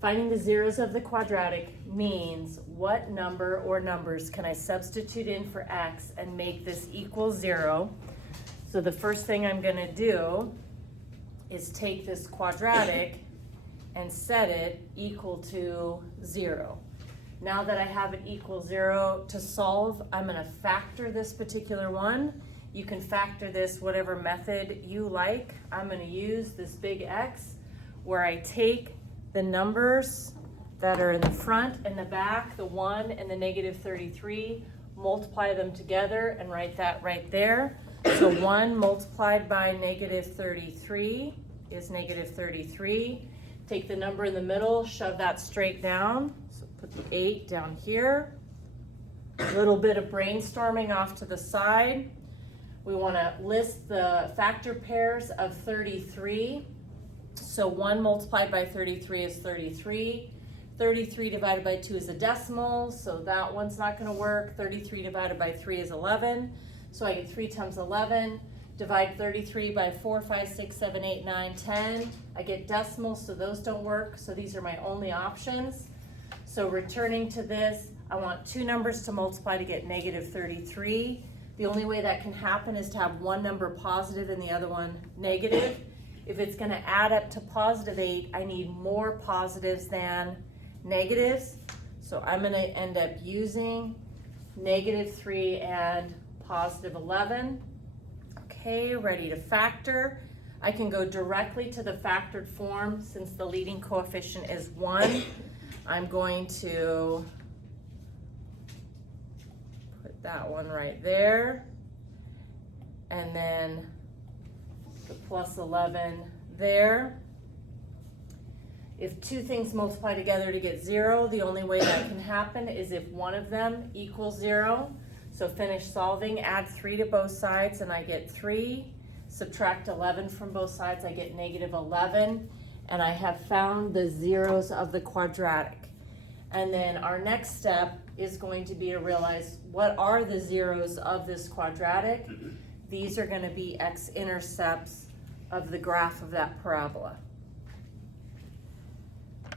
Finding the zeros of the quadratic means what number or numbers can I substitute in for x and make this equal 0. So the first thing I'm going to do is take this quadratic and set it equal to 0. Now that I have it equal 0 to solve, I'm going to factor this particular one. You can factor this whatever method you like. I'm going to use this big X where I take the numbers that are in the front and the back, the 1 and the negative 33, multiply them together and write that right there. So 1 multiplied by negative 33 is negative 33. Take the number in the middle, shove that straight down. So put the 8 down here. A little bit of brainstorming off to the side. We want to list the factor pairs of 33. So 1 multiplied by 33 is 33. 33 divided by 2 is a decimal, so that one's not going to work. 33 divided by 3 is 11. So I get 3 times 11. Divide 33 by 4, 5, 6, 7, 8, 9, 10. I get decimals, so those don't work. So these are my only options. So returning to this, I want two numbers to multiply to get negative 33. The only way that can happen is to have one number positive and the other one negative. If it's going to add up to positive 8, I need more positives than negatives. So I'm going to end up using negative 3 and positive 11. Okay, ready to factor. I can go directly to the factored form since the leading coefficient is 1. I'm going to put that one right there. And then the plus 11 there. If two things multiply together to get 0, the only way that can happen is if one of them equals 0. So finish solving, add 3 to both sides, and I get 3. Subtract 11 from both sides, I get negative 11. And I have found the zeros of the quadratic. And then our next step is going to be to realize what are the zeros of this quadratic. These are going to be x-intercepts of the graph of that parabola.